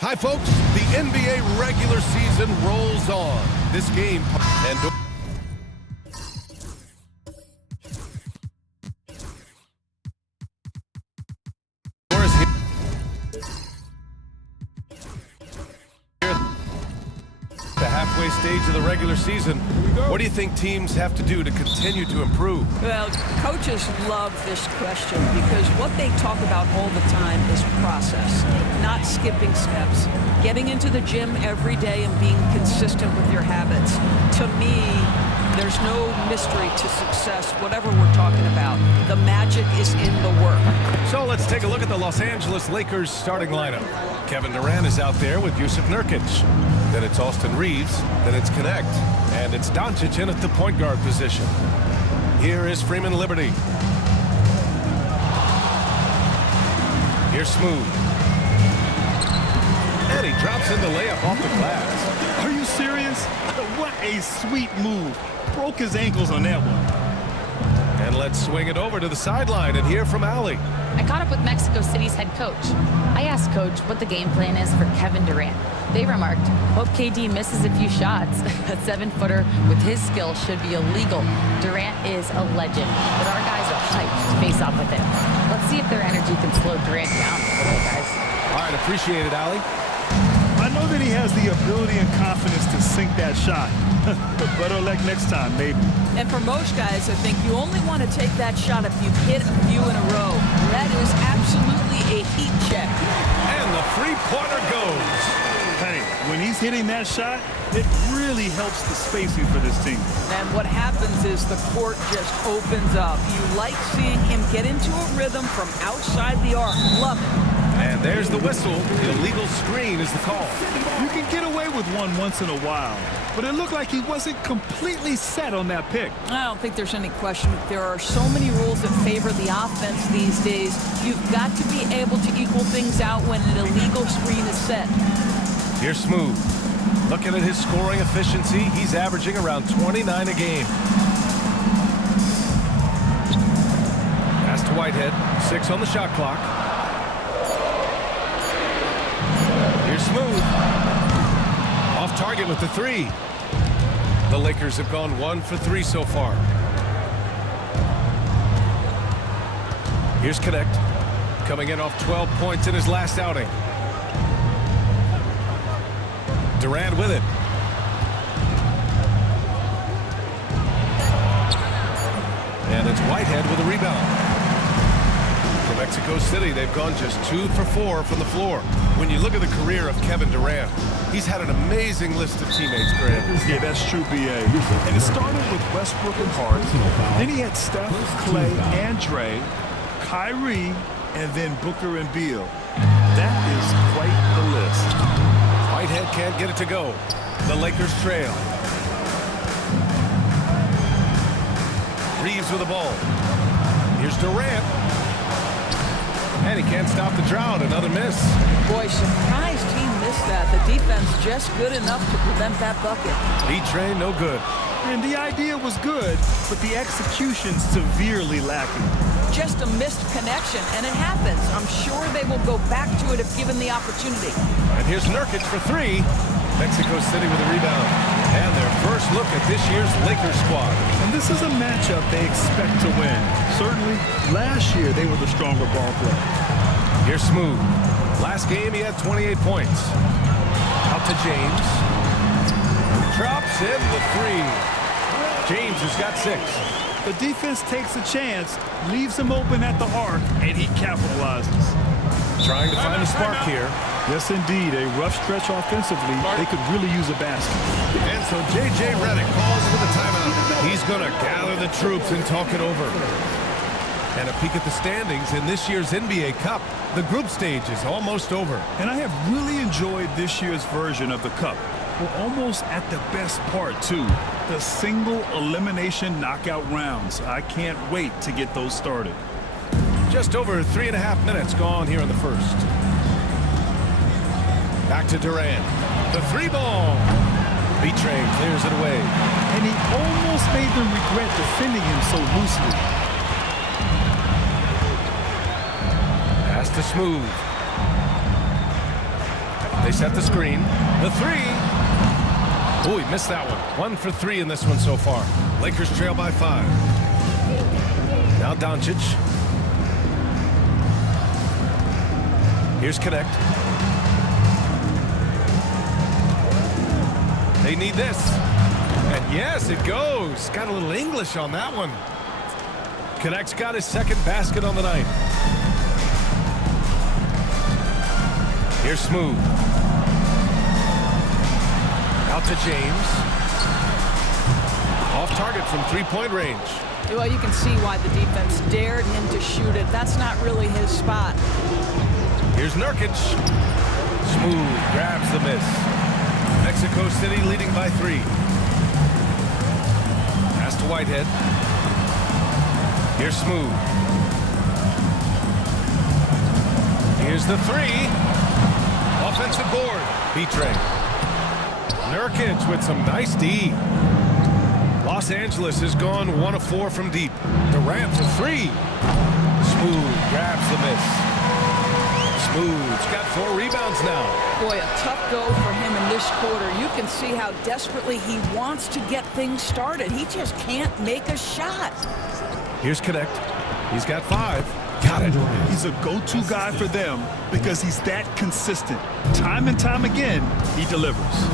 Hi, folks. The NBA regular season rolls on. This game and the halfway stage of the regular season. What do you think teams have to do to continue to improve? Well, coaches love this question because what they talk about all the time is process, not skipping steps. Getting into the gym every day and being consistent with your habits. To me, there's no mystery to success, whatever we're talking about. The magic is in the work. So let's take a look at the Los Angeles Lakers starting lineup. Kevin Durant is out there with Yusuf Nurkic. Then it's Austin Reeves. Then it's Connect. And it's Doncic in at the point guard position. Here is Freeman Liberty. Here's Smooth. And he drops in the layup off the glass. Are you serious? What a sweet move. Broke his ankles on that one. And let's swing it over to the sideline and hear from Allie. I caught up with Mexico City's head coach. I asked Coach what the game plan is for Kevin Durant. They remarked, hope KD misses a few shots. A 7-footer with his skill should be illegal. Durant is a legend, but our guys are hyped to face off with him. Let's see if their energy can slow Durant down a little, guys. All right, appreciate it, Allie. I know that he has the ability and confidence to sink that shot. But better luck next time, maybe. And for most guys, I think you only want to take that shot if you've hit a few in a row. That is absolutely a heat check. And the three-pointer goes. Hey, when he's hitting that shot, it really helps the spacing for this team. And what happens is the court just opens up. You like seeing him get into a rhythm from outside the arc. Love it. And there's the whistle. The illegal screen is the call. You can get away with one once in a while, but it looked like he wasn't completely set on that pick. I don't think there's any question. There are so many rules that favor the offense these days. You've got to be able to equal things out when an illegal screen is set. Here's Smooth. Looking at his scoring efficiency, he's averaging around 29 a game. Pass to Whitehead. 6 on the shot clock. Here's Smooth. Off target with the 3. The Lakers have gone 1 for 3 so far. Here's Connect. Coming in off 12 points in his last outing. Durant with it. And it's Whitehead with a rebound. For Mexico City, they've gone just 2 for 4 from the floor. When you look at the career of Kevin Durant, he's had an amazing list of teammates, Grant. Yeah, that's true, B.A. And it started with Westbrook and Hart. Then he had Steph, Clay, and Dre, Kyrie, and then Booker and Beal. That is quite the list. Whitehead can't get it to go. The Lakers trail. Reeves with the ball. Here's Durant. And he can't stop the drought. Another miss. Boy, surprised he missed that. The defense just good enough to prevent that bucket. D-Train, no good. And the idea was good, but the execution severely lacking. Just a missed connection, and it happens. I'm sure they will go back to it if given the opportunity. And here's Nurkic for 3. Mexico City with a rebound. And their first look at this year's Lakers squad. And this is a matchup they expect to win. Certainly, last year they were the stronger ball player. Here's Smooth. Last game he had 28 points. Out to James. Drops in the 3. James has got 6. The defense takes a chance, leaves him open at the arc, and he capitalizes. Trying to find a spark here. Yes, indeed. A rough stretch offensively. They could really use a basket. And so J.J. Redick calls for the timeout. He's going to gather the troops and talk it over. And a peek at the standings in this year's NBA Cup. The group stage is almost over. And I have really enjoyed this year's version of the Cup. We're almost at the best part, too. The single elimination knockout rounds. I can't wait to get those started. Just over 3.5 minutes gone here in the first. Back to Durant. The 3-ball. B-Train clears it away. And he almost made them regret defending him so loosely. Pass to Smooth. They set the screen. The three. Oh, he missed that one. 1 for 3 in this one so far. Lakers trail by 5. Now Doncic. Here's Connect. They need this. And yes, it goes. Got a little English on that one. Connect's got his second basket on the night. Here's Smooth. Out to James. Off target from three-point range. Well, you can see why the defense dared him to shoot it. That's not really his spot. Here's Nurkic. Smooth grabs the miss. Mexico City leading by 3. Pass to Whitehead. Here's Smooth. Here's the 3. Offensive board. Betrayed. Nurkic with some nice D. Los Angeles has gone 1 of 4 from deep. Durant for 3. Smooth grabs the miss. Smooth's got 4 rebounds now. Boy, a tough go for him in this quarter. You can see how desperately he wants to get things started. He just can't make a shot. Here's Connect. He's got 5. Got it. He's a go-to guy for them because he's that consistent. Time and time again, he delivers.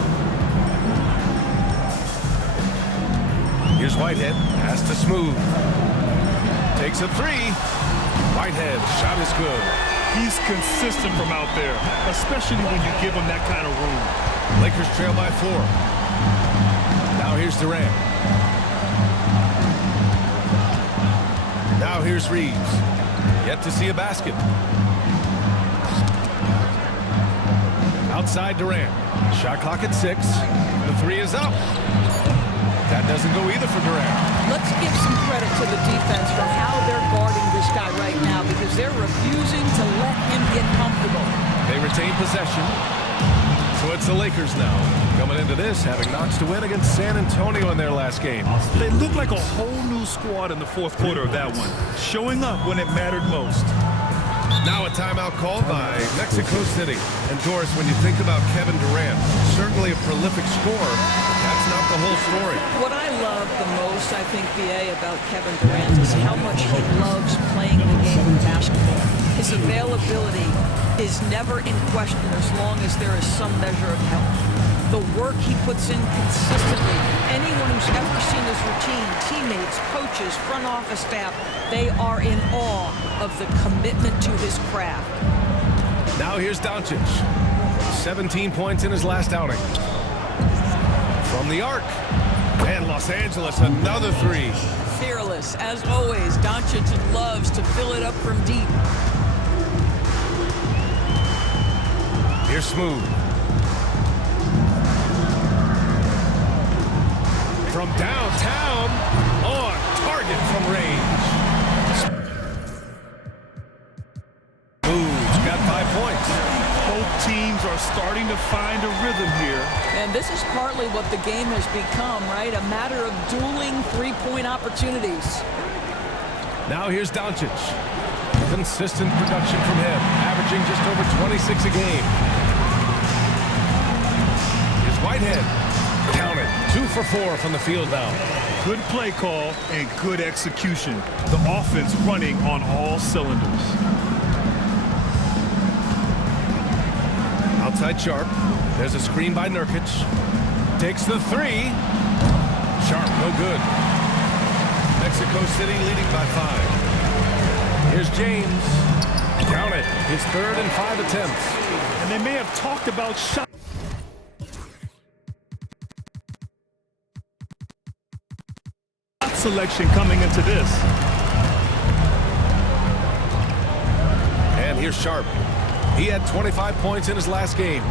Here's Whitehead. Pass to Smooth. Takes a 3. Whitehead. Shot is good. He's consistent from out there, especially when you give him that kind of room. Lakers trail by 4. Now here's Durant. Now here's Reeves. Yet to see a basket. Outside Durant. Shot clock at 6. The 3 is up. That doesn't go either for Durant. Let's give some credit to the defense for how they're guarding this guy right now because they're refusing to let him get comfortable. They retain possession. So it's the Lakers now. Coming into this, having notched a win against San Antonio in their last game. They look like a whole new squad in the fourth quarter of that one, showing up when it mattered most. Now a timeout called by Mexico City. And Doris, when you think about Kevin Durant, certainly a prolific scorer, but that's not the whole story. What I love the most, I think, BA, about Kevin Durant is how much he loves playing the game of basketball. His availability is never in question as long as there is some measure of health. The work he puts in consistently. Anyone who's ever seen his routine, teammates, coaches, front office staff, they are in awe of the commitment to his craft. Now here's Doncic. 17 points in his last outing. From the arc. And Los Angeles, another 3. Fearless, as always. Doncic loves to fill it up from deep. Here's Smooth. From downtown, on target from range. Smooth's got 5 points. Both teams are starting to find a rhythm here. And this is partly what the game has become, right? A matter of dueling three-point opportunities. Now here's Doncic. Consistent production from him, averaging just over 26 a game. Here's Whitehead. Count it. 2 for 4 from the field now. Good play call and good execution. The offense running on all cylinders. Outside Sharp. There's a screen by Nurkic. Takes the 3. Sharp, no good. Mexico City leading by 5. Here's James. Count it. His 3rd and 5 attempts. And they may have talked about shot selection coming into this. And here's Sharp. He had 25 points in his last game.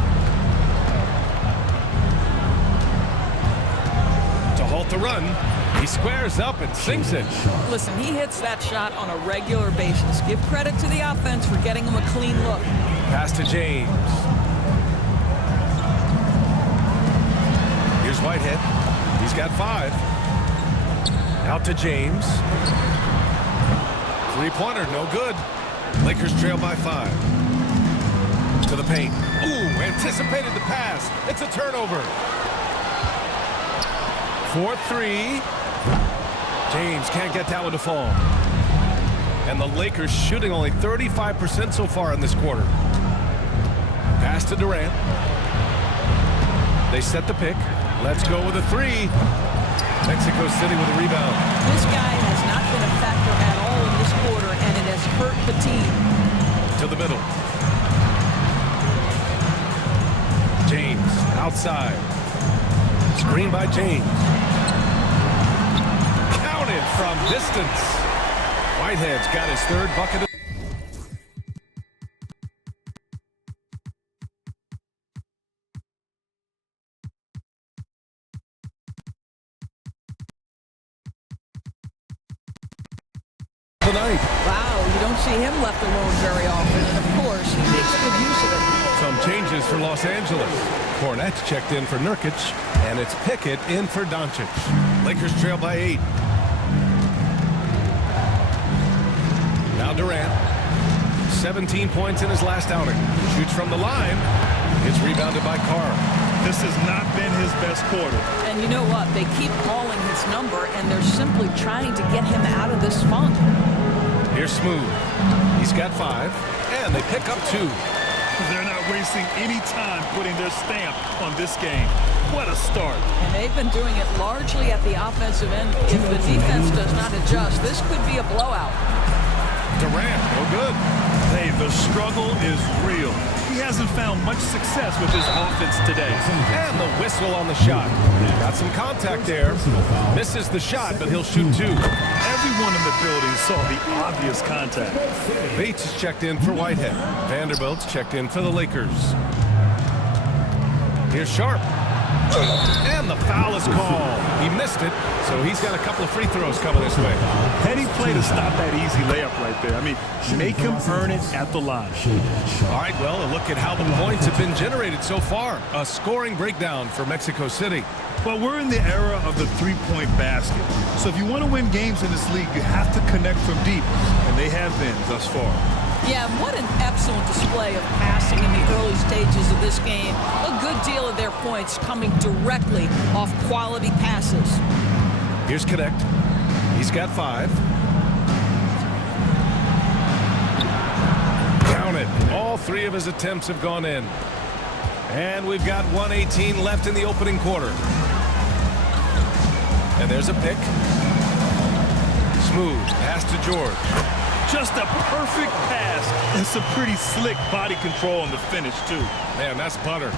To halt the run, he squares up and sinks it. Listen, he hits that shot on a regular basis. Give credit to the offense for getting him a clean look. Pass to James. Here's Whitehead. He's got 5. Out to James. 3-pointer, no good. Lakers trail by 5. To the paint. Ooh, anticipated the pass. It's a turnover. 4-3. James can't get that one to fall. And the Lakers shooting only 35% so far in this quarter. Pass to Durant. They set the pick. Let's go with a three. Mexico City with a rebound. This guy has not been a factor at all in this quarter, and it has hurt the team. To the middle. James outside. Screen by James. Counted from distance. Whitehead's got his third bucket. Tonight. Wow, you don't see him left alone very often, and of course, he makes good use of it. Some changes for Los Angeles. Cornette's checked in for Nurkic, and it's Pickett in for Doncic. Lakers trail by 8. Now Durant. 17 points in his last outing. Shoots from the line. Gets rebounded by Carr. This has not been his best quarter. And you know what? They keep calling his number, and they're simply trying to get him out of this funk. Here's Smooth. He's got 5, and they pick up 2. They're not wasting any time putting their stamp on this game. What a start. And they've been doing it largely at the offensive end. If the defense does not adjust, this could be a blowout. Durant, no good. Hey, the struggle is real. He hasn't found much success with his offense today. And the whistle on the shot. Got some contact there. Misses the shot, but he'll shoot 2. Everyone in the building saw the obvious contact. Bates is checked in for Whitehead. Vanderbilt's checked in for the Lakers. Here's Sharp. And the foul is called. He missed it, so he's got a couple of free throws coming this way. Heady play to stop that easy layup right there. I mean, make him earn it at the line. All right, well, a look at how the points have been generated so far. A scoring breakdown for Mexico City. Well, we're in the era of the three-point basket. So if you want to win games in this league, you have to connect from deep, and they have been thus far. Yeah, what an excellent display of passing in the early stages of this game. A good deal of their points coming directly off quality passes. Here's Connect. He's got 5. Count it. All 3 of his attempts have gone in. And we've got 1:18 left in the opening quarter. And there's a pick. Smooth. Pass to George. Just a perfect pass and some pretty slick body control on the finish, too. Man, that's butter.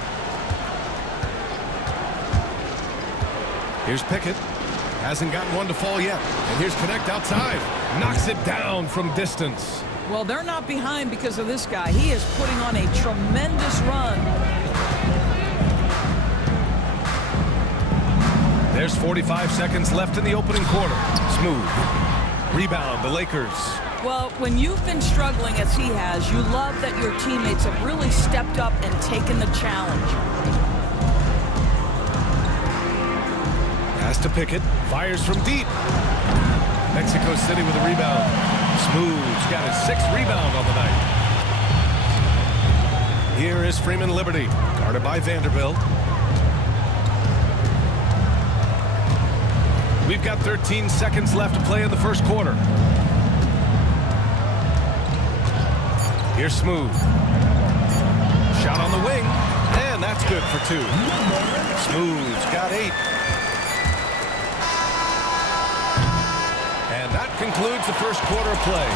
Here's Pickett. Hasn't gotten one to fall yet. And here's Connect outside. Knocks it down from distance. Well, they're not behind because of this guy. He is putting on a tremendous run. There's 45 seconds left in the opening quarter. Smooth. Rebound, the Lakers. Well, when you've been struggling as he has, you love that your teammates have really stepped up and taken the challenge. Pass to Pickett. Fires from deep. Mexico City with a rebound. Smooth's got his 6th rebound on the night. Here is Freeman Liberty. Guarded by Vanderbilt. We've got 13 seconds left to play in the first quarter. Here's Smooth. Shot on the wing, and that's good for 2. Smooth's got 8. And that concludes the first quarter of play.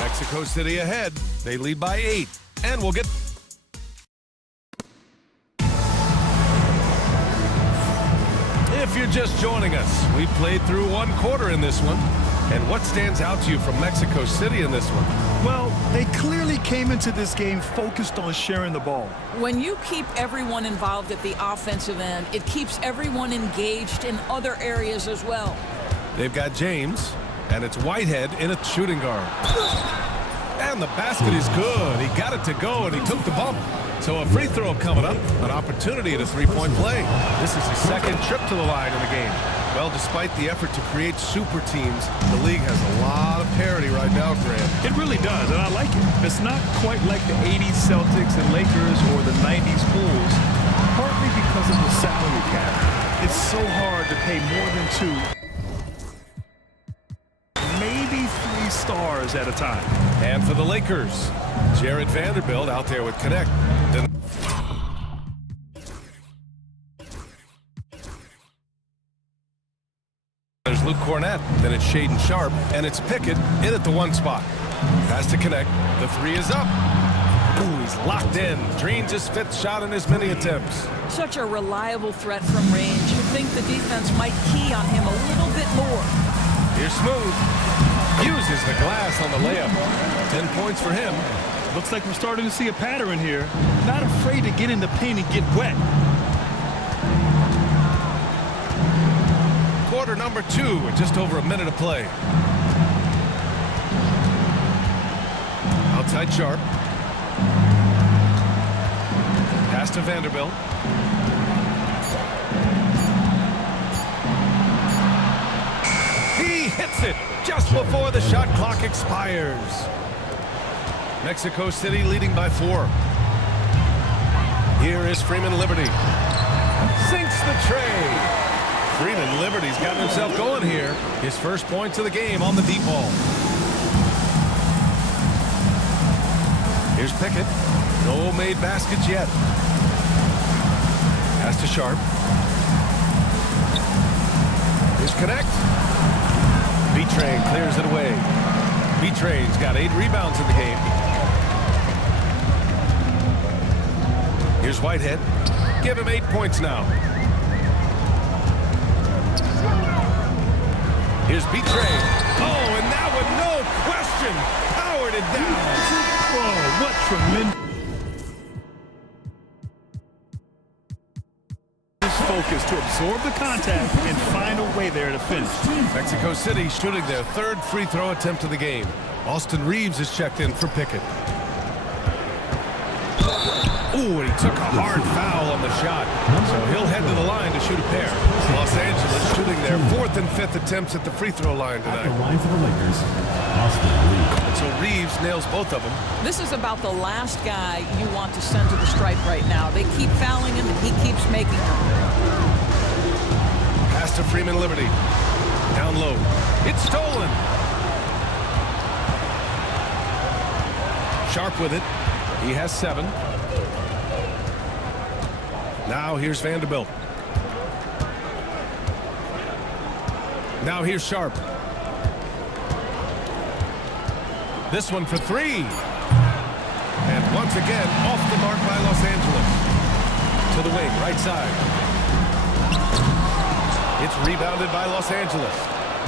Mexico City ahead. They lead by 8. And we'll get... If you're just joining us, we've played through 1 quarter in this one. And what stands out to you from Mexico City in this one? Well, they clearly came into this game focused on sharing the ball. When you keep everyone involved at the offensive end, it keeps everyone engaged in other areas as well. They've got James, and it's Whitehead in a shooting guard. And the basket is good. He got it to go, and he took the bump. So a free throw coming up, an opportunity at a 3-point play. This is his 2nd trip to the line in the game. Well, despite the effort to create super teams, the league has a lot of parity right now, Grant. It really does, and I like it. It's not quite like the 80s Celtics and Lakers or the 90s Bulls, partly because of the salary cap. It's so hard to pay more than 2, maybe 3 stars at a time. And for the Lakers, Jared Vanderbilt out there with Connect. There's Luke Cornett, then it's Shaden Sharp, and it's Pickett in at the 1 spot. Pass to Connect. The 3 is up. Ooh, he's locked in. Dreams his 5th shot in as many attempts. Such a reliable threat from range. You think the defense might key on him a little bit more. Here's Smooth. Uses the glass on the layup. 10 points for him. Looks like we're starting to see a pattern here. Not afraid to get in the paint and get wet. Quarter number 2 with just over a minute of play. Outside Sharp. Pass to Vanderbilt. He hits it just before the shot clock expires. Mexico City leading by 4. Here is Freeman Liberty. Sinks the tray. Freeman Liberty's gotten himself going here. His first points of the game on the deep ball. Here's Pickett. No made baskets yet. Pass to Sharp. Here's Connect. B-Train clears it away. B-Train's got 8 rebounds in the game. Here's Whitehead. Give him 8 points now. Here's B-Train. Oh, and that one, no question, powered it down. Oh, what tremendous focus to absorb the contact and find a way there to finish. Mexico City shooting their 3rd free throw attempt of the game. Austin Reeves is checked in for Pickett. Ooh, and he took a hard foul on the shot. So he'll head to the line to shoot a pair. Los Angeles shooting their 4th and 5th attempts at the free throw line tonight. At the line for the Lakers, Austin Reeves. And so Reeves nails both of them. This is about the last guy you want to send to the stripe right now. They keep fouling him, and he keeps making them. Pass to Freeman Liberty. Down low. It's stolen. Sharp with it. He has 7. Now here's Vanderbilt. Now here's Sharp. This one for 3. And once again, off the mark by Los Angeles. To the wing, right side. It's rebounded by Los Angeles.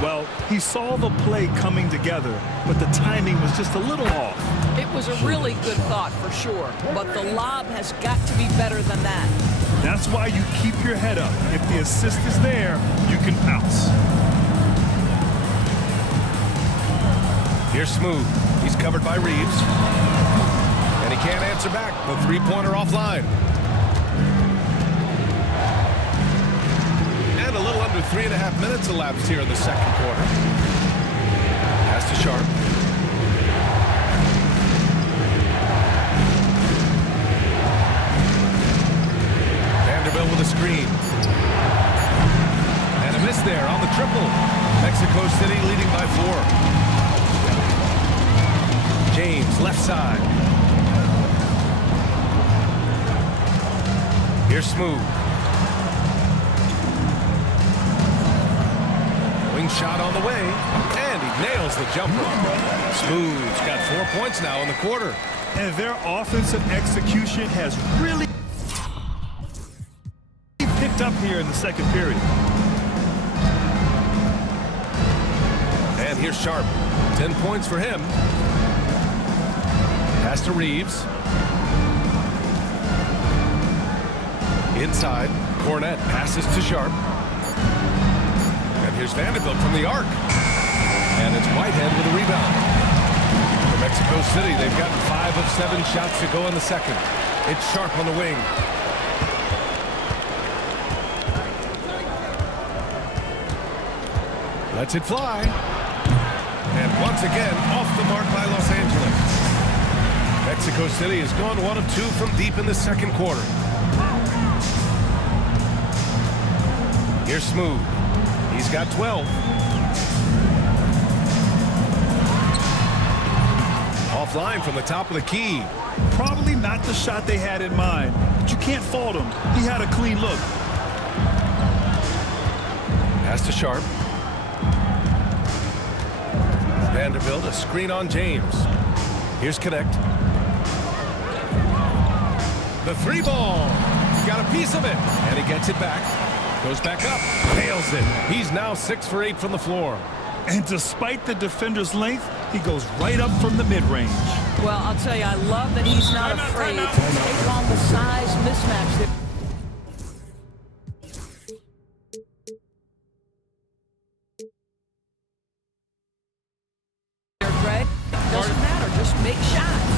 Well, he saw the play coming together, but the timing was just a little off. It was a really good thought for sure, but the lob has got to be better than that. That's why you keep your head up. If the assist is there, you can pounce. Here's Smooth. He's covered by Reeves. And he can't answer back. The 3-pointer offline. And a little under 3.5 minutes elapsed here in the 2nd quarter. Pass to Sharp. Vanderbilt with a screen. And a miss there on the triple. Mexico City leading by 4. James, left side. Here's Smooth. Wing shot on the way, and he nails the jumper. Smooth's got 4 points now in the quarter. And their offensive execution has really picked up here in the 2nd period. And here's Sharp. 10 points for him. Pass to Reeves. Inside, Cornett passes to Sharp. And here's Vanderbilt from the arc. And it's Whitehead with a rebound. For Mexico City, they've gotten 5 of 7 shots to go in the 2nd. It's Sharp on the wing. Lets it fly. And once again, off the mark by Los Angeles. Mexico City has gone 1 of 2 from deep in the second quarter. Here's Smooth. He's got 12. Offline from the top of the key. Probably not the shot they had in mind, but you can't fault him. He had a clean look. Pass to Sharp. Vanderbilt, a screen on James. Here's Connect. The 3-ball. He got a piece of it, and he gets it back. Goes back up, nails it. He's now 6 for 8 from the floor. And despite the defender's length, he goes right up from the mid-range. Well, I'll tell you, I love that he's not afraid to take on the size mismatch there. Greg, doesn't matter, just make shots.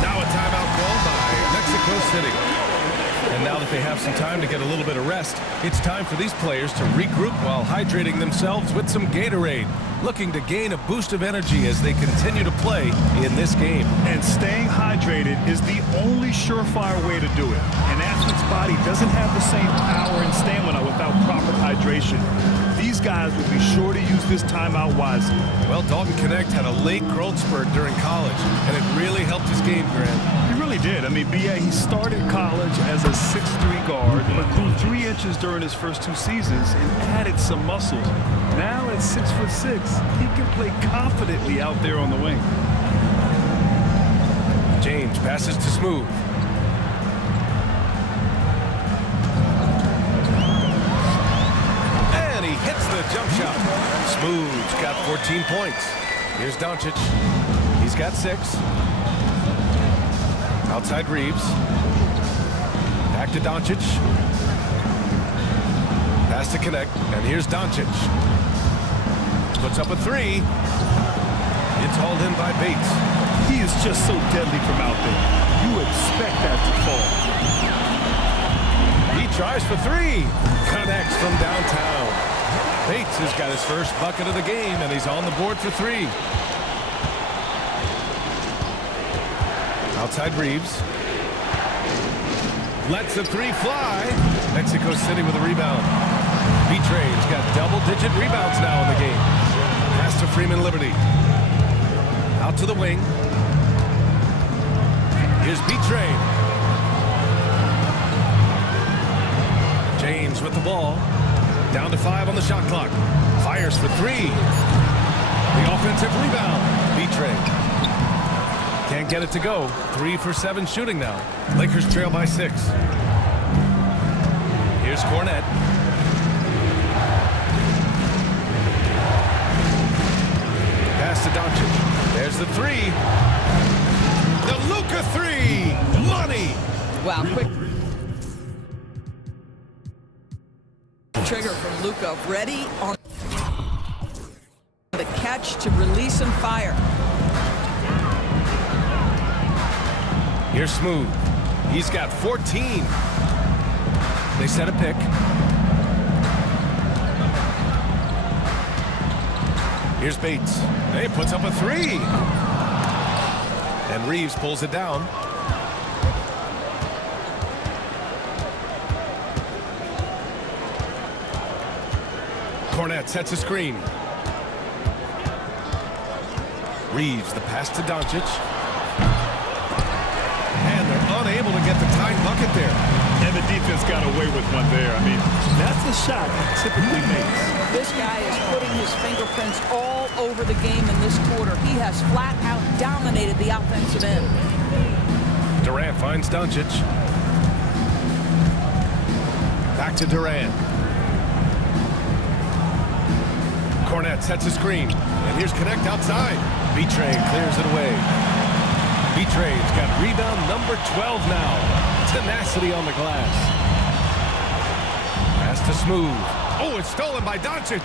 Now a timeout called by Mexico City. And now that they have some time to get a little bit of rest, it's time for these players to regroup while hydrating themselves with some Gatorade, looking to gain a boost of energy as they continue to play in this game. And staying hydrated is the only surefire way to do it. An athlete's body doesn't have the same power and stamina without proper hydration. These guys will be sure to use this timeout wisely. Well, Dalton Connect had a late growth spurt during college, and it really helped his game, Grant. He really did. I mean, B.A., he started college as a 6'3" guard, but grew 3 inches during his first 2 seasons and added some muscle. Now at 6'6", he can play confidently out there on the wing. James passes to Smooth. And he hits the jump shot. Smooth's got 14 points. Here's Doncic. He's got 6. Outside Reeves. Back to Doncic. Pass to Connect. And here's Doncic. Puts up a 3. It's hauled in by Bates. He is just so deadly from out there. You expect that to fall. He tries for 3. Connects from downtown. Bates has got his first bucket of the game, and he's on the board for 3. Outside Reeves. Lets the 3 fly. Mexico City with a rebound. B-Train's got double-digit rebounds now in the game. Pass to Freeman Liberty. Out to the wing. Here's B-Train. James with the ball. Down to 5 on the shot clock. Fires for 3. The offensive rebound. B-Train. Can't get it to go. 3 for 7 shooting now. Lakers trail by 6. Here's Cornette. Pass to Doncic. There's the 3. The Luka 3. Money. Wow, quick trigger from Luka. Ready on the catch to release and fire. Here's Smooth. He's got 14. They set a pick. Here's Bates. He puts up a 3. And Reeves pulls it down. Cornette sets a screen. Reeves, the pass to Doncic. And they're unable to get the tying bucket there. And the defense got away with one there. I mean, that's a shot he typically makes. This guy is putting his fingerprints all over the game in this quarter. He has flat out dominated the offensive end. Durant finds Doncic. Back to Durant. Cornette sets a screen. And here's Connect outside. B-Train clears it away. B-Train's got rebound number 12 now. Tenacity on the glass. Pass to Smooth. Oh, it's stolen by Doncic.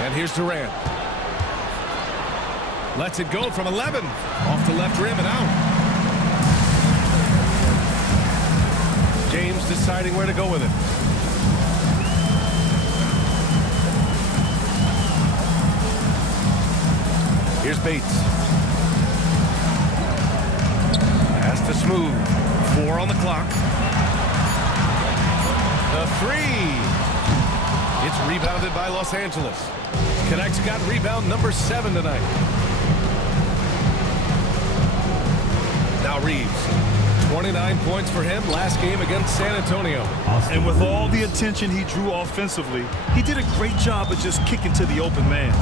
And here's Durant. Lets it go from 11. Off the left rim and out. James deciding where to go with it. Here's Bates. Pass to Smooth. 4 on the clock. The 3. It's rebounded by Los Angeles. Connect's got rebound number 7 tonight. Now Reeves. 29 points for him last game against San Antonio. And with all the attention he drew offensively, he did a great job of just kicking to the open man.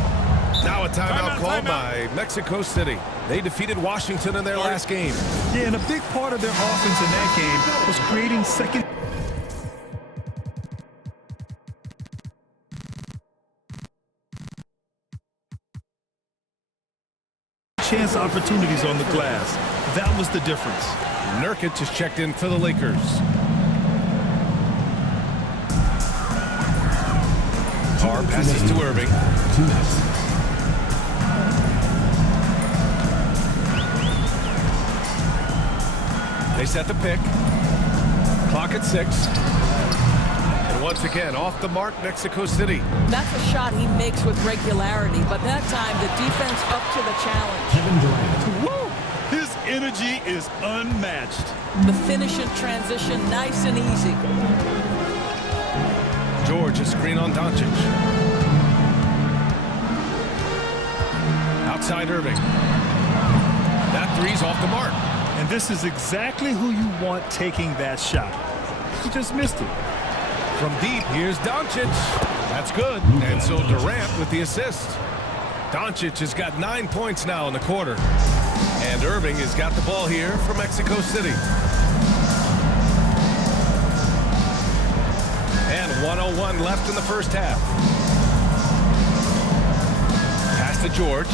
Now a timeout called by Mexico City. They defeated Washington in their last game. Yeah, and a big part of their offense in that game was creating second chance opportunities on the glass. That was the difference. Nurkic is checked in for the Lakers. Carr passes to Irving. They set the pick. Clock at 6. And once again, off the mark, Mexico City. That's a shot he makes with regularity, but that time the defense up to the challenge. Kevin Durant. Woo! His energy is unmatched. The finish in transition, nice and easy. George, a screen on Doncic. Outside Irving. That 3's off the mark. And this is exactly who you want taking that shot. He just missed it. From deep, here's Doncic. That's good. And so Durant with the assist. Doncic has got 9 points now in the quarter. And Irving has got the ball here for Mexico City. And 1:01 left in the first half. Pass to George.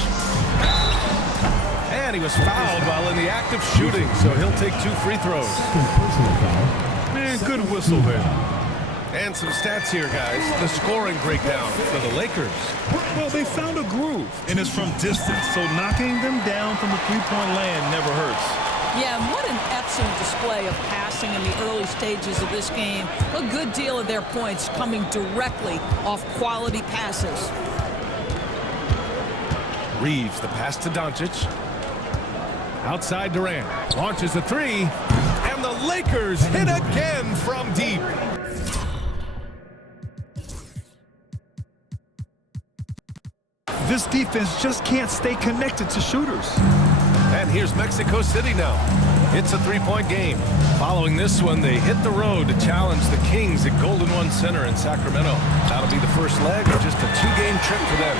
And he was fouled while in the act of shooting, so he'll take 2 free throws. Personal foul. Man, good whistle there. And some stats here, guys. The scoring breakdown for the Lakers. Well, they found a groove, and it's from distance, so knocking them down from the three-point land never hurts. Yeah, and what an excellent display of passing in the early stages of this game. A good deal of their points coming directly off quality passes. Reeves, the pass to Doncic. Outside Durant. Launches a 3. And the Lakers hit again from deep. This defense just can't stay connected to shooters. And here's Mexico City now. It's a 3-point game. Following this one, they hit the road to challenge the Kings at Golden One Center in Sacramento. That'll be the first leg of just a 2-game trip for them.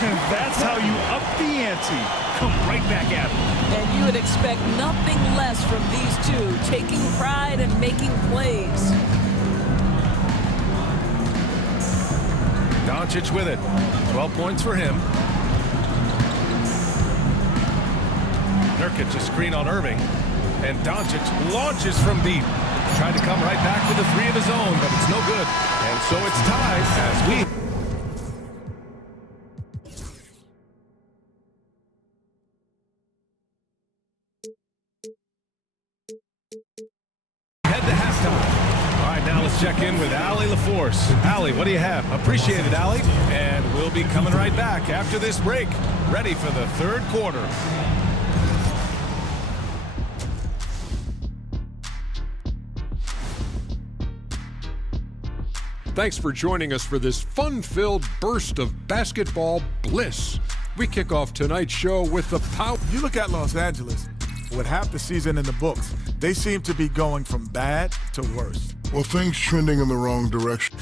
And that's how you up the ante. Come right back at it. And you would expect nothing less from these two, taking pride and making plays. Doncic with it. 12 points for him. Nurkic a screen on Irving. And Doncic launches from deep. Trying to come right back with a 3 of his own, but it's no good. And so it's tied as we head to halftime. All right, now let's check in with Allie LaForce. Allie, what do you have? Appreciate it, Allie. And we'll be coming right back after this break, ready for the third quarter. Thanks for joining us for this fun-filled burst of basketball bliss. We kick off tonight's show with the power. You look at Los Angeles, with half the season in the books, they seem to be going from bad to worse. Well, things trending in the wrong direction.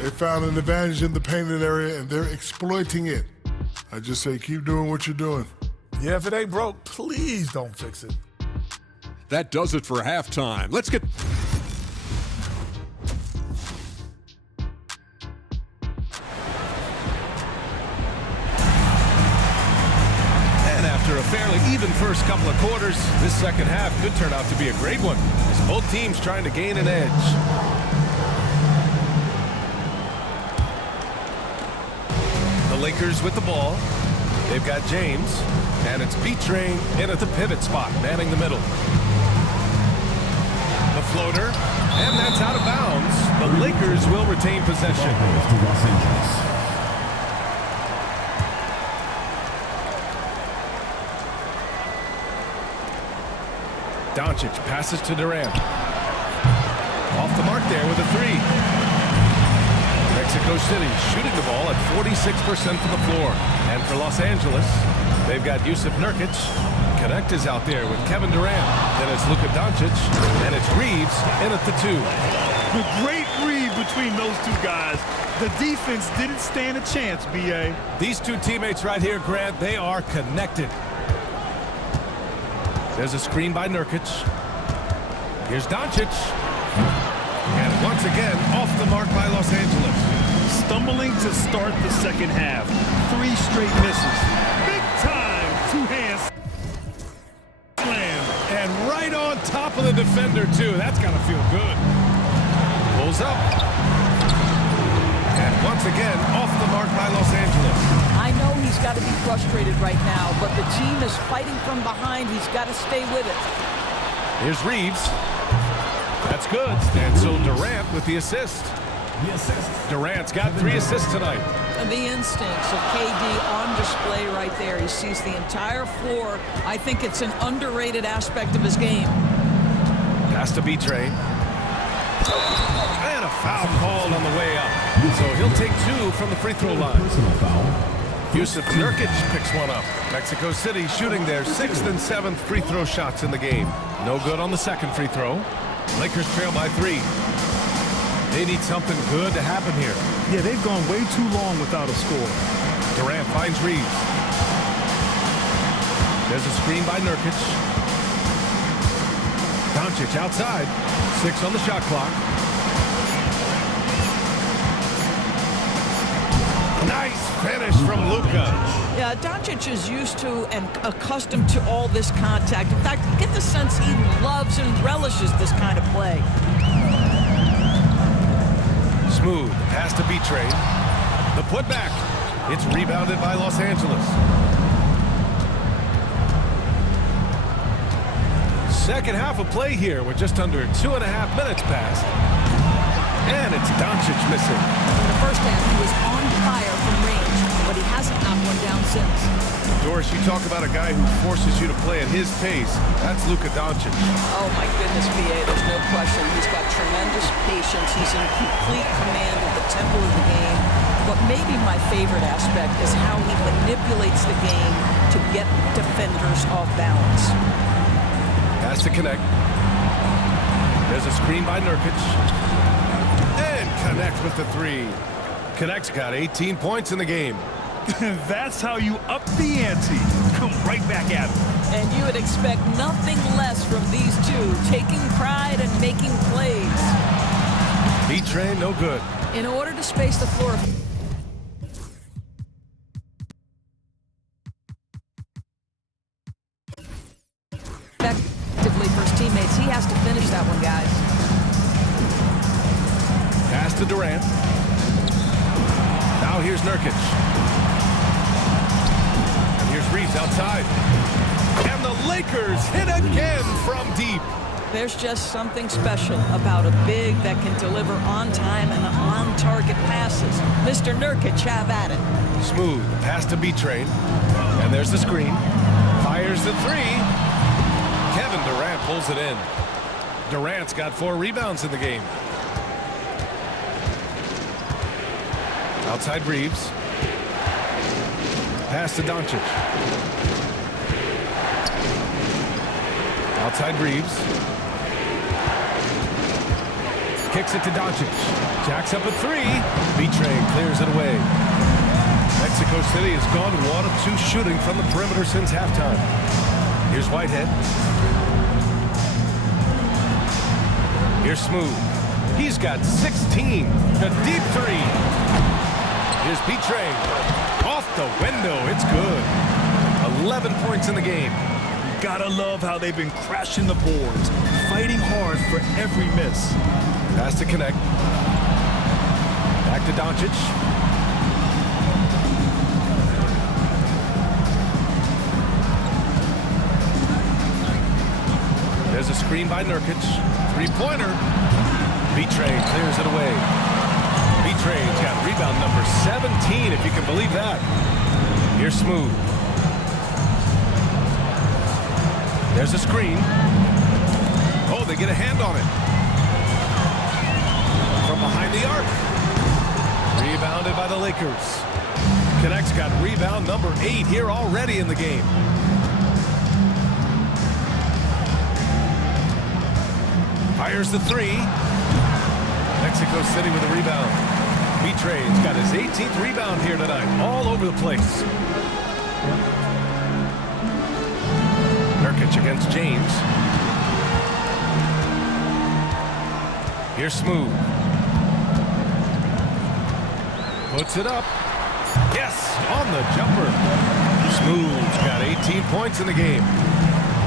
They found an advantage in the painted area, and they're exploiting it. I just say keep doing what you're doing. Yeah, if it ain't broke, please don't fix it. That does it for halftime. Let's get... After a fairly even first couple of quarters, this second half could turn out to be a great one, as both teams trying to gain an edge. The Lakers with the ball. They've got James, and it's B-Train in at the pivot spot, manning the middle. The floater, and that's out of bounds. The Lakers will retain possession. Doncic passes to Durant. Off the mark there with a three. Mexico City shooting the ball at 46% from the floor. And for Los Angeles, they've got Jusuf Nurkic. Connect is out there with Kevin Durant. Then it's Luka Doncic. And it's Reeves in at the 2. The great read between those two guys. The defense didn't stand a chance, B.A. These two teammates right here, Grant, they are connected. There's a screen by Nurkic. Here's Doncic. And once again, off the mark by Los Angeles. Stumbling to start the second half. 3 straight misses. Big time two-hand slam. And right on top of the defender, too. That's got to feel good. Pulls up. And once again, off the mark by Los Angeles. I know he's got to be frustrated right now, but the team is fighting from behind. He's got to stay with it. Here's Reeves. That's good. And so Durant with the assist. Durant's got 3 assists tonight. And the instincts of KD on display right there. He sees the entire floor. I think it's an underrated aspect of his game. Pass to B-Train. And a foul called on the way up. So he'll take 2 from the free throw line. Jusuf Nurkic picks one up. Mexico City shooting their 6th and 7th free throw shots in the game. No good on the second free throw. Lakers trail by 3. They need something good to happen here. Yeah, they've gone way too long without a score. Durant finds Reeves. There's a screen by Nurkic. Doncic outside. 6 on the shot clock. Nice finish from Luka. Yeah, Doncic is used to and accustomed to all this contact. In fact, you get the sense he loves and relishes this kind of play. Smooth pass to B-Train. The putback. It's rebounded by Los Angeles. Second half of play here with just under 2.5 minutes passed. And it's Doncic missing. In the first half, he was on fire from range, but he hasn't knocked one down since. Doris, you talk about a guy who forces you to play at his pace. That's Luka Doncic. Oh, my goodness, B.A., there's no question. He's got tremendous patience. He's in complete command of the tempo of the game. But maybe my favorite aspect is how he manipulates the game to get defenders off balance. Has to connect. There's a screen by Nurkic. And connects with the 3. Connect's got 18 points in the game. That's how you up the ante. Come right back at him. And you would expect nothing less from these two, taking pride and making plays. B-Train, no good. In order to space the floor effectively for his teammates, he has to finish that one, guys. Pass to Durant. Now here's Nurkic. And here's Reeves outside. And the Lakers hit again from deep. There's just something special about a big that can deliver on time and on-target passes. Mr. Nurkic, have at it. Smooth pass to B-Train. And there's the screen. Fires the 3. Kevin Durant pulls it in. Durant's got 4 rebounds in the game. Outside Reeves. Pass to Doncic. Outside Reeves. Kicks it to Doncic. Jacks up a 3. B-Train clears it away. Mexico City has gone 1 of 2 shooting from the perimeter since halftime. Here's Whitehead. Here's Smooth. He's got 16. A deep 3. Here's B-Train. Off the window. It's good. 11 points in the game. You gotta love how they've been crashing the boards, fighting hard for every miss. Pass to connect. Back to Doncic. There's a screen by Nurkic. 3-pointer. B-Train clears it away. B-Train's got rebound number 17, if you can believe that. Here's Smooth. There's a screen. They get a hand on it. From behind the arc. Rebounded by the Lakers. Connect's got rebound number 8 here already in the game. Fires the 3. Mexico City with a rebound. Betray's got his 18th rebound here tonight. All over the place. Nurkic against James. Here's Smooth. Puts it up. Yes, on the jumper. Smooth's got 18 points in the game.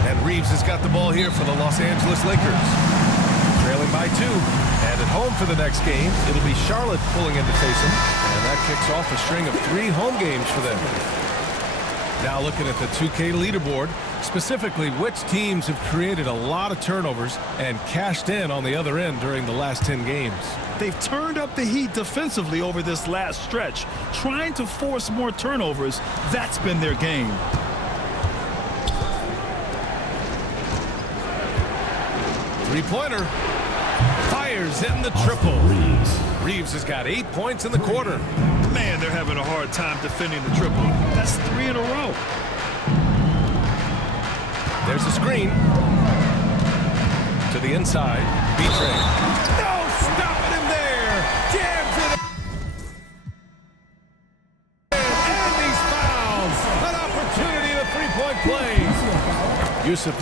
And Reeves has got the ball here for the Los Angeles Lakers. Trailing by 2. And at home for the next game, it'll be Charlotte pulling in to face them. And that kicks off a string of 3 home games for them. Now looking at the 2K leaderboard, specifically which teams have created a lot of turnovers and cashed in on the other end during the last 10 games. They've turned up the heat defensively over this last stretch, trying to force more turnovers. That's been their game. Three-pointer. Fires in the triple. Reeves has got 8 points in the quarter. Man, they're having a hard time defending the triple. That's 3 in a row. There's a screen. To the inside. Betray. No stopping him there. Jams it. And he's fouled. An opportunity in a three-point play. Yusuf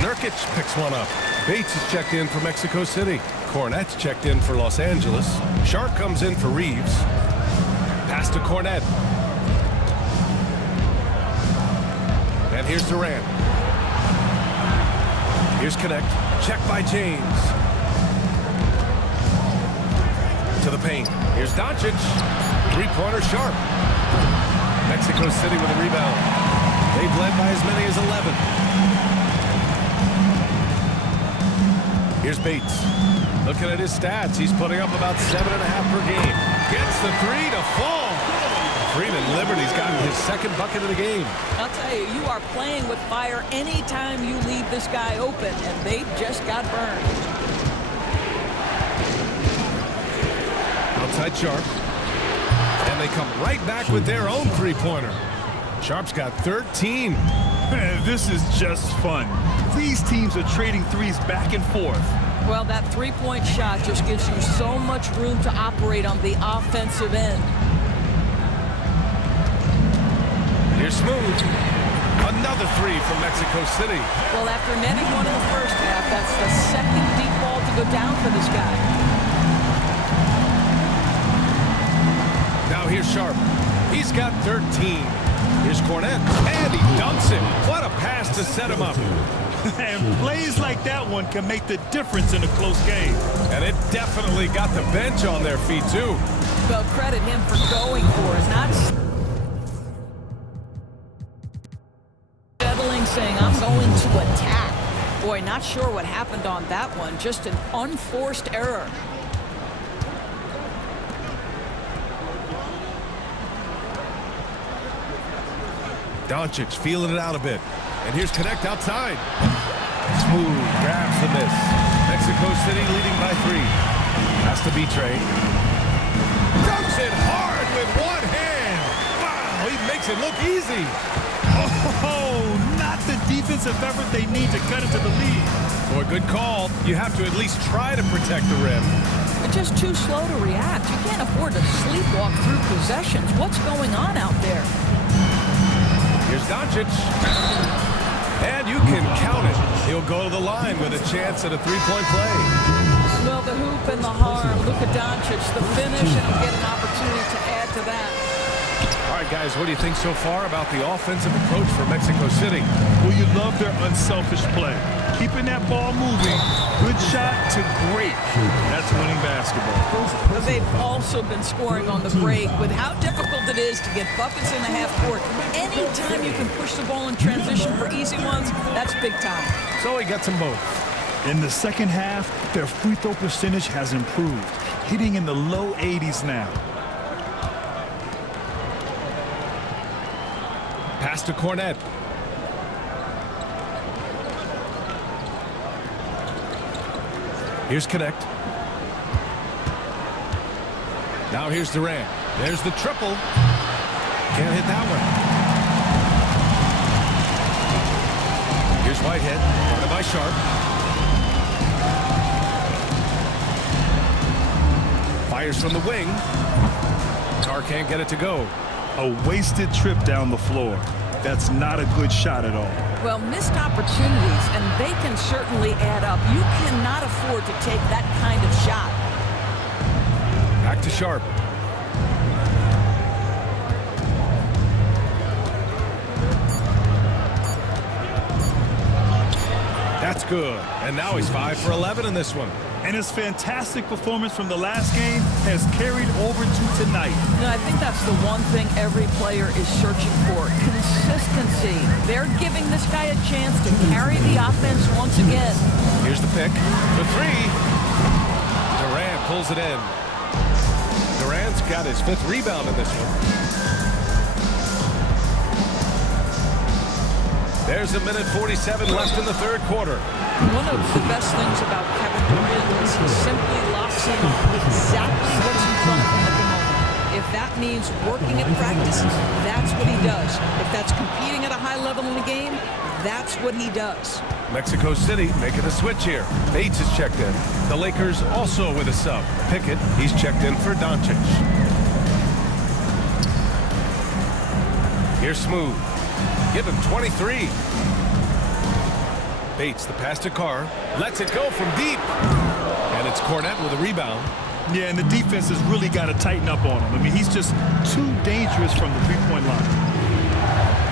Nurkic picks one up. Bates is checked in for Mexico City. Cornette's checked in for Los Angeles. Sharp comes in for Reeves. Pass to Cornette. And here's Durant. Here's Connect. Check by James. To the paint. Here's Doncic. Three-pointer Sharp. Mexico City with a rebound. They've led by as many as 11. Here's Bates. Looking at his stats, he's putting up about 7.5 per game. Gets the 3 to fall. Freeman Liberty's gotten his second bucket of the game. I'll tell you, you are playing with fire anytime you leave this guy open, and they just got burned. Outside Sharp. And they come right back with their own three-pointer. Sharp's got 13. Man, this is just fun. These teams are trading threes back and forth. Well, that three-point shot just gives you so much room to operate on the offensive end. Here's Smooth. Another 3 from Mexico City. Well, after netting one in the first half, that's the second deep ball to go down for this guy. Now here's Sharp. He's got 13. Here's Cornette. And he dunks it. What a pass to set him up. And plays like that one can make the difference in a close game. And it definitely got the bench on their feet, too. Well, credit him for going for it, not settling, saying, I'm going to attack. Boy, not sure what happened on that one. Just an unforced error. Doncic feeling it out a bit. And here's Connect outside. Smooth grabs the miss. Mexico City leading by 3. Pass to Betray. Dunks it hard with one hand. Wow, he makes it look easy. Oh, not the defensive effort they need to cut into the lead. Boy, good call. You have to at least try to protect the rim. They're just too slow to react. You can't afford to sleepwalk through possessions. What's going on out there? Here's Doncic. And you can count it. He'll go to the line with a chance at a three-point play. Well, the hoop and the harm. Luka Doncic, the finish, and he'll get an opportunity to add to that. All right, guys, what do you think so far about the offensive approach for Mexico City? Well, you love their unselfish play. Keeping that ball moving. Good shot to great. That's winning basketball. They've also been scoring on the break with how difficult it is to get buckets in the half court. Anytime you can push the ball in transition for easy ones, that's big time. So he gets them both. In the second half, their free throw percentage has improved, hitting in the low 80s now. Pass to Cornette. Here's Connect. Now here's Durant. There's the triple. Can't hit that one. Here's Whitehead. Guarded by Sharp. Fires from the wing. Carr can't get it to go. A wasted trip down the floor. That's not a good shot at all. Well, missed opportunities, and they can certainly add up. You cannot afford to take that kind of shot. Back to Sharp. That's good. And now he's 5 for 11 in this one. And his fantastic performance from the last game has carried over to tonight. And I think that's the one thing every player is searching for. Consistency. They're giving this guy a chance to carry the offense once again. Here's the pick for 3. Durant pulls it in. Durant's got his 5th rebound in this one. There's a minute 47 left in the 3rd quarter. One of the best things about Kevin Durant is he simply locks in exactly what's in front of him at the moment. If that means working at practice, that's what he does. If that's competing at a high level in the game, that's what he does. Mexico City making a switch here. Bates is checked in. The Lakers also with a sub. Pickett, he's checked in for Doncic. Here's Smooth. Give him 23. Bates, the pass to Carr. Lets it go from deep. And it's Cornette with a rebound. Yeah, and the defense has really got to tighten up on him. I mean, he's just too dangerous from the three-point line.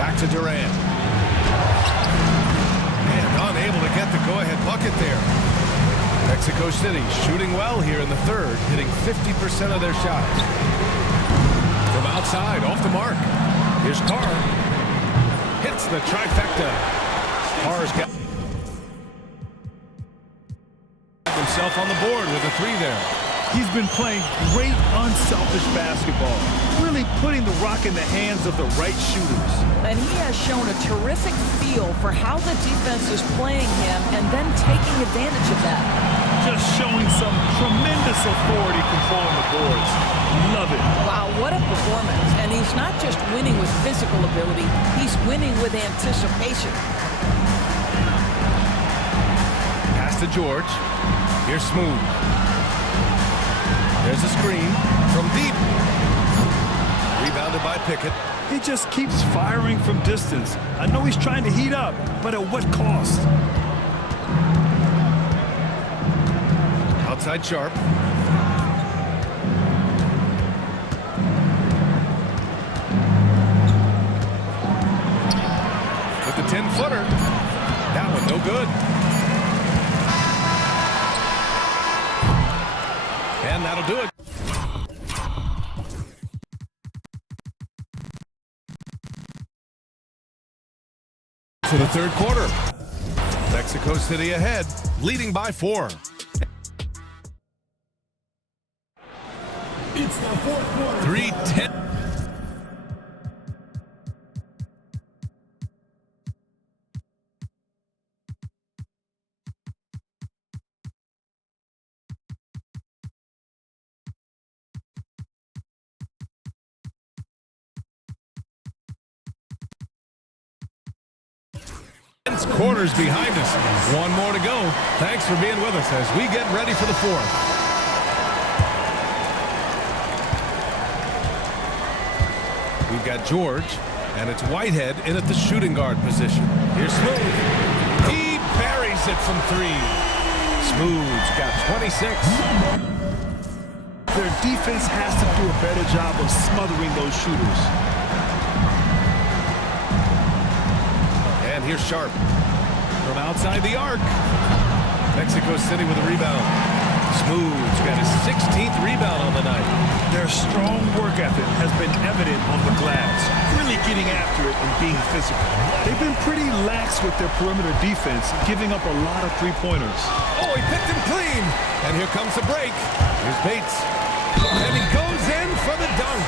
Back to Durant. And unable to get the go-ahead bucket there. Mexico City shooting well here in the 3rd, hitting 50% of their shots. From outside, off the mark. Here's Carr. Hits the trifecta. Carr's got himself on the board with a 3 there. He's been playing great, unselfish basketball, really putting the rock in the hands of the right shooters. And he has shown a terrific feel for how the defense is playing him and then taking advantage of that. Just showing some tremendous authority controlling the boards. Love it. Wow, what a performance. And he's not just winning with physical ability, he's winning with anticipation. Pass to George. Here's Smooth. There's a screen from deep. Rebounded by Pickett. He just keeps firing from distance. I know he's trying to heat up, but at what cost? Outside Sharp. With the 10-footer. That one no good. And that'll do it. For the 3rd quarter. Mexico City ahead, leading by 4. It's the 4th quarter. 3:10. Quarters behind us. One more to go. Thanks for being with us as we get ready for the 4th. We've got George, and it's Whitehead in at the shooting guard position. Here's Smooth. He buries it from 3. Smooth's got 26. Their defense has to do a better job of smothering those shooters. And here's Sharp. From outside the arc. Mexico City with a rebound. Smooth's got his 16th rebound on the night. Their strong work ethic has been evident on the glass, really getting after it and being physical. They've been pretty lax with their perimeter defense, giving up a lot of three-pointers. Oh, he picked him clean. And here comes the break. Here's Bates. And he goes in for the dunk.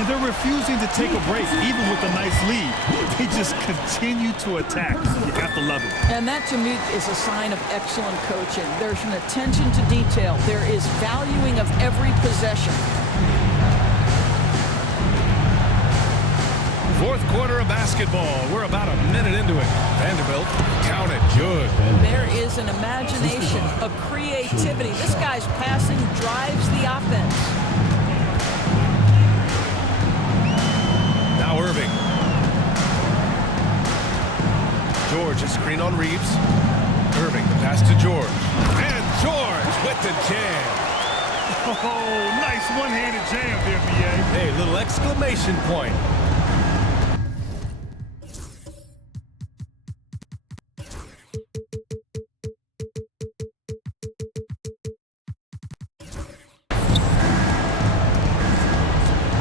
And they're refusing to take a break, even with a nice lead. They just continue to attack. You have to love it. And that, to me, is a sign of excellent coaching. There's an attention to detail. There is valuing of every possession. Fourth quarter of basketball. We're about a minute into it. Vanderbilt, count it, good. There is an imagination, a creativity. This guy's passing drives the offense. Now Irving. George, a screen on Reeves. Irving, the pass to George. And George with the jam. Oh, nice one-handed jam there, B.A. Hey, little exclamation point.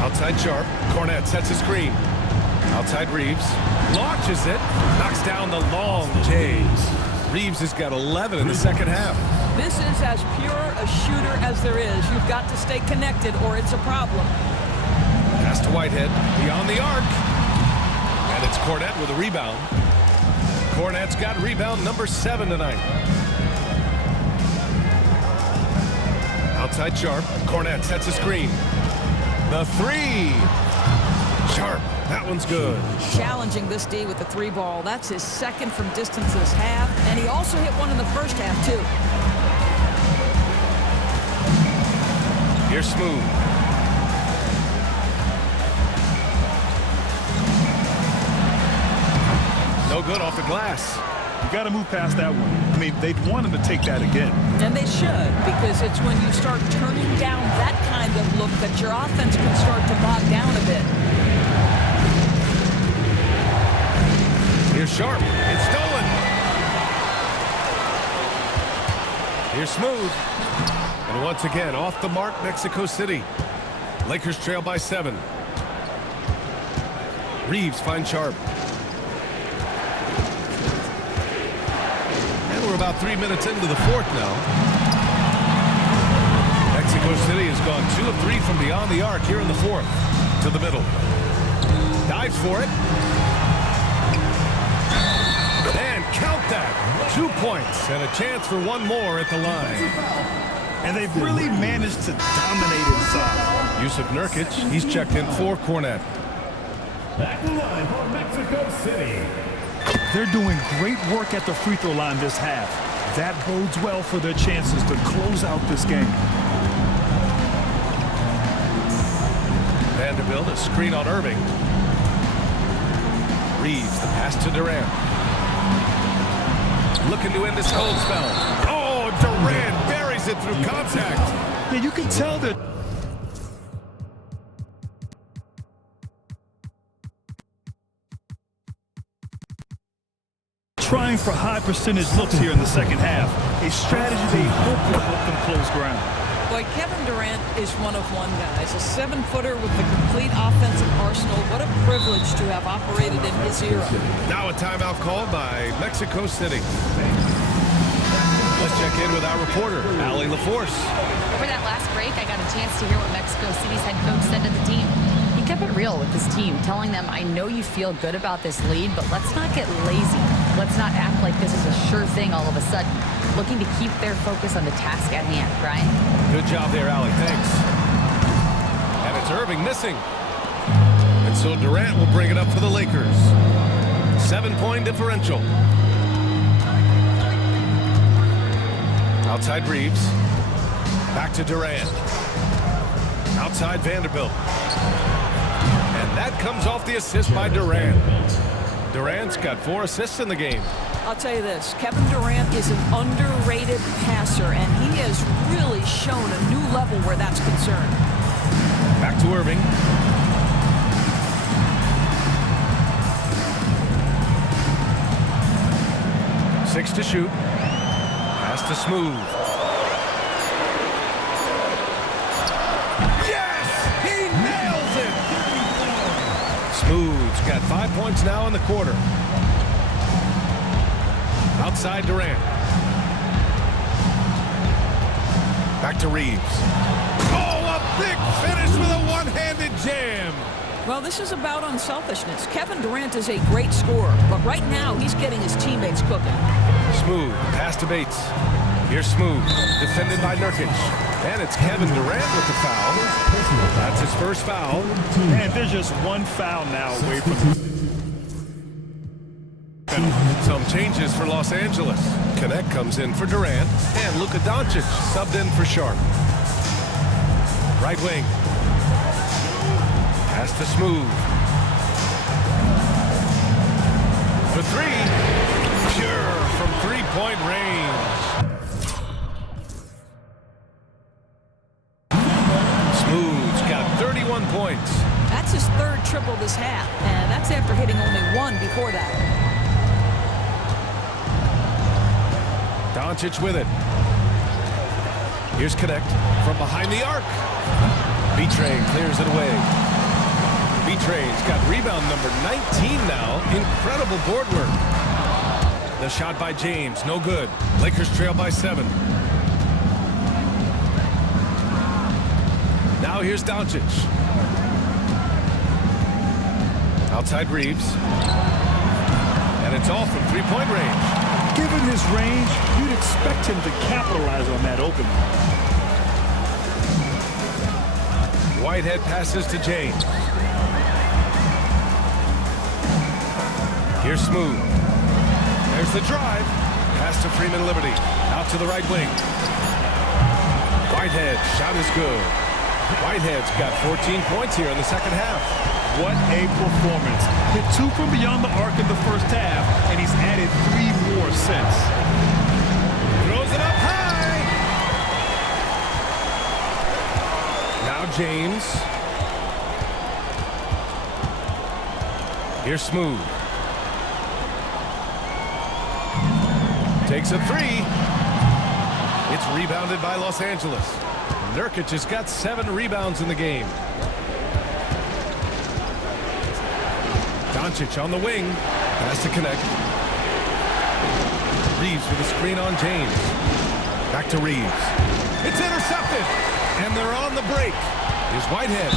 Outside Sharp. Cornette sets a screen. Outside Reeves. Launches it. Knocks down the long James. Reeves has got 11 in the second half. This is as pure a shooter as there is. You've got to stay connected or it's a problem. Pass to Whitehead. Beyond the arc. And it's Cornette with a rebound. Cornette's got rebound number 7 tonight. Outside Sharp. Cornette sets a screen. The three. Sharp. That one's good. Challenging this D with the 3 ball. That's his second from distance this half. And he also hit one in the first half, too. Here's Smooth. No good off the glass. You got to move past that one. I mean, they'd want him to take that again. And they should, because it's when you start turning down that kind of look that your offense can start to bog down a bit. Here's Sharp. It's stolen. Here's Smooth. And once again, off the mark, Mexico City. Lakers trail by 7. Reeves finds Sharp. And we're about 3 minutes into the fourth now. Mexico City has gone 2 of 3 from beyond the arc here in the fourth. To the middle. Dives for it. And count that. 2 points and a chance for one more at the line. And they've really managed to dominate inside. Yusuf Nurkic, he's checked in for Cornette. Back to line for Mexico City. They're doing great work at the free throw line this half. That bodes well for their chances to close out this game. Vanderbilt, a screen on Irving. Reeves, the pass to Durant. Looking to end this cold spell. Oh, Durant buries it through contact. Yeah, you can tell that. Trying for high percentage looks here in the second half. A strategy they hope will help them close ground. Boy, Kevin Durant is one of one, guys. A 7-footer with the complete offensive arsenal. What a privilege to have operated in his era. Now a timeout called by Mexico City. Let's check in with our reporter, Allie LaForce. Over that last break, I got a chance to hear what Mexico City's head coach said to the team. He kept it real with his team, telling them, I know you feel good about this lead, but let's not get lazy. Let's not act like this is a sure thing all of a sudden. Looking to keep their focus on the task at hand. Brian? Good job there, Allie. Thanks. And it's Irving missing. And so Durant will bring it up for the Lakers. 7-point differential. Outside Reeves. Back to Durant. Outside Vanderbilt. And that comes off the assist by Durant. Durant's got 4 assists in the game. I'll tell you this, Kevin Durant is an underrated passer, and he has really shown a new level where that's concerned. Back to Irving. Six to shoot. Pass to Smooth. He nails it! Smooth's got 5 points now in the quarter. Outside Durant. Back to Reeves. Oh, a big finish with a one-handed jam. Well, this is about unselfishness. Kevin Durant is a great scorer, but right now he's getting his teammates cooking. Smooth, pass to Bates. Here's Smooth, defended by Nurkic. And it's Kevin Durant with the foul. That's his first foul. And there's just one foul now away from Some changes for Los Angeles. Connect comes in for Durant. And Luka Doncic subbed in for Sharp. Right wing. Pass to Smooth. For three. Pure from three-point range. Smooth's got 31 points. That's his third triple this half, and that's after hitting only one before that. Doncic with it. Here's Connect from behind the arc. B-Train clears it away. B-Train's got rebound number 19 now. Incredible board work. The shot by James, no good. Lakers trail by 7. Now here's Doncic. Outside Reeves. And it's all from three-point range. Given his range, you'd expect him to capitalize on that opening. Whitehead passes to James. Here's Smooth. There's the drive. Pass to Freeman Liberty. Out to the right wing. Whitehead, shot is good. Whitehead's got 14 points here in the second half. What a performance. Hit 2 from beyond the arc in the first half, and he's added 3 more since. Throws it up high. Now James. Here's Smooth. Takes a 3. It's rebounded by Los Angeles. Nurkic has got 7 rebounds in the game. Doncic on the wing. Has to connect. Reeves with a screen on James. Back to Reeves. It's intercepted. And they're on the break. Here's Whitehead.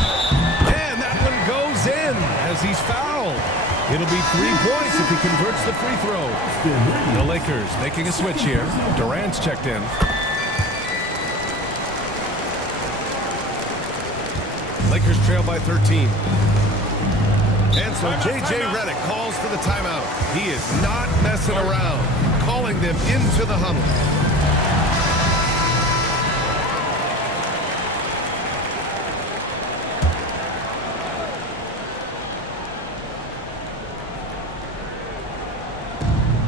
And that one goes in as he's fouled. It'll be 3 points if he converts the free throw. The Lakers making a switch here. Durant's checked in. Lakers trail by 13. And so J.J. Redick calls for the timeout. He is not messing around, calling them into the huddle.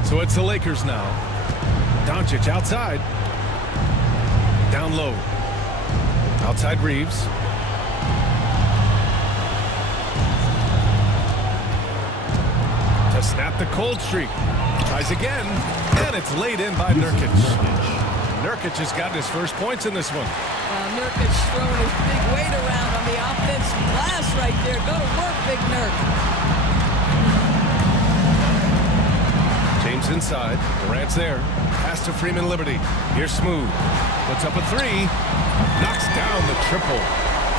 So it's the Lakers now. Doncic outside. Down low. Outside Reeves. To snap the cold streak. Tries again. And it's laid in by Nurkic. Nurkic has gotten his first points in this one. Nurkic throwing his big weight around on the offensive glass right there. Go to work, Big Nurk. James inside. Durant's there. Pass to Freeman Liberty. Here's Smooth. Puts up a 3. Knocks down the triple.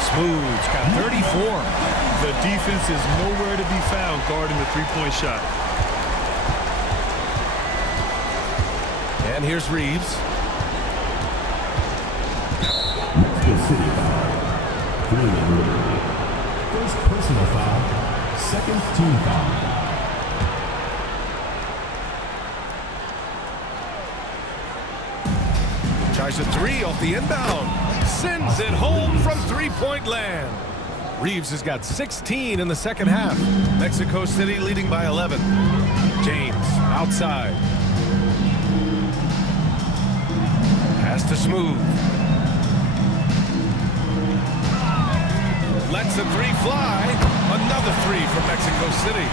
Smooth's got 34. The defense is nowhere to be found guarding the three-point shot. And here's Reeves. City foul. First personal foul. Second team foul. Tries a 3 off the inbound. Sends it home from three-point land. Reeves has got 16 in the second half. Mexico City leading by 11. James outside. Pass to Smooth. Lets a 3 fly. Another 3 from Mexico City.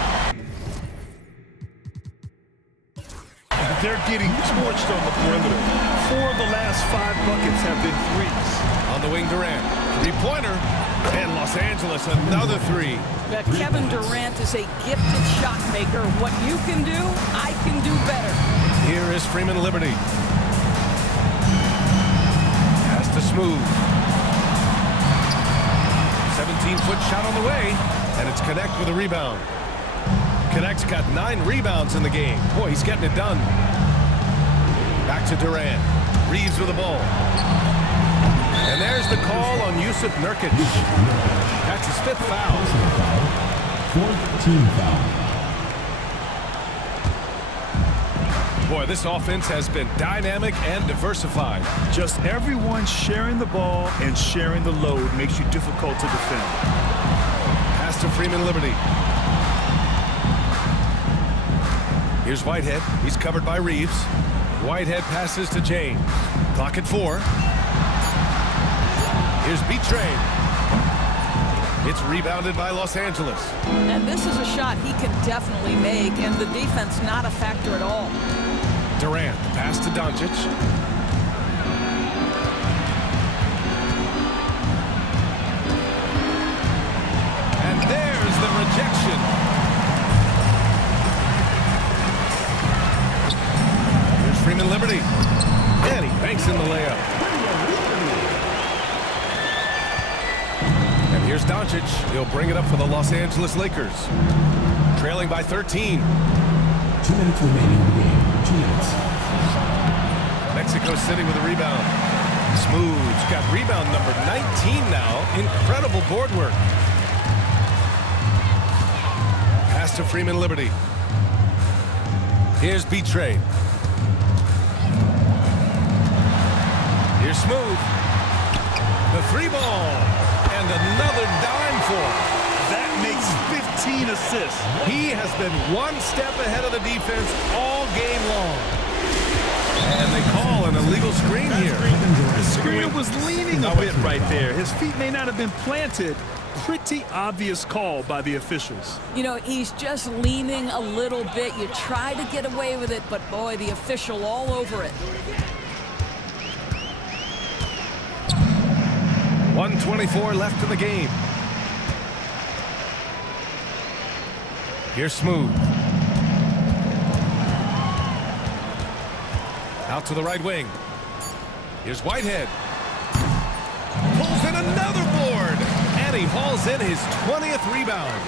They're getting torched on the perimeter. 4 of the last 5 buckets have been threes. On the wing, Durant. Three-pointer. And Los Angeles, another 3. Kevin Durant is a gifted shot maker. What you can do, I can do better. Here is Freeman Liberty. Pass to Smooth. 17-foot shot on the way. And it's Connect with a rebound. Connect's got 9 rebounds in the game. Boy, he's getting it done. Back to Durant. Reeves with the ball. And there's the call on Jusuf Nurkic. That's his 5th foul. 4th team foul. Boy, this offense has been dynamic and diversified. Just everyone sharing the ball and sharing the load makes you difficult to defend. Pass to Freeman Liberty. Here's Whitehead. He's covered by Reeves. Whitehead passes to James. Clock at 4. Here's B-Train. It's rebounded by Los Angeles. And this is a shot he can definitely make, and the defense not a factor at all. Durant, pass to Doncic. And there's the rejection. Here's Freeman Liberty. And he banks in the layup. And here's Doncic. He'll bring it up for the Los Angeles Lakers. Trailing by 13. 2 minutes remaining in the game. 2 minutes. Mexico City with a rebound. Smooth's got rebound number 19 now. Incredible board work. Pass to Freeman Liberty. Here's B-Train. Here's Smooth. The 3 ball. And another dime for him. That makes 15 assists. He has been one step ahead of the defense all game long. And they call an illegal screen here. The screen was leaning a bit right there. His feet may not have been planted. Pretty obvious call by the officials. You know, he's just leaning a little bit. You try to get away with it, but boy, the official all over it. 1:24 left in the game. Here's Smooth. Out to the right wing. Here's Whitehead. Pulls in another board. And he hauls in his 20th rebound.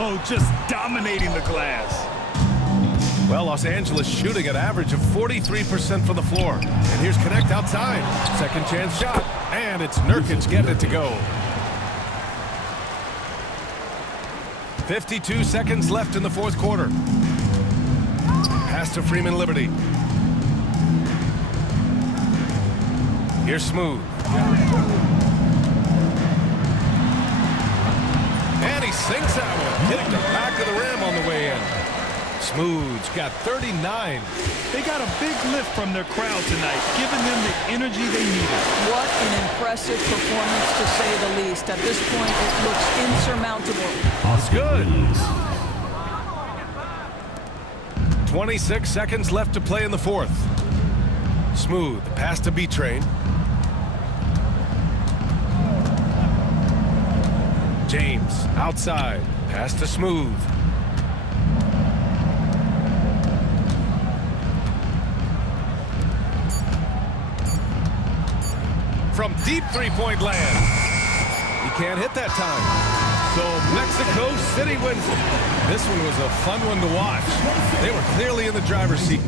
Oh, just dominating the glass. Well, Los Angeles shooting an average of 43% from the floor. And here's Connect outside. Second chance shot. And it's Nurkic getting it to go. 52 seconds left in the 4th quarter. Pass to Freeman Liberty. Here's Smooth. And he sinks that one, hitting the back of the rim on the way in. Smooth's got 39. They got a big lift from their crowd tonight, giving them the energy they needed. What an impressive performance, to say the least. At this point, it looks insurmountable. It's good. 26 seconds left to play in the 4th. Smooth, pass to B-Train. James, outside, pass to Smooth. From deep 3-point land. He can't hit that time. So Mexico City wins it. This one was a fun one to watch. They were clearly in the driver's seat.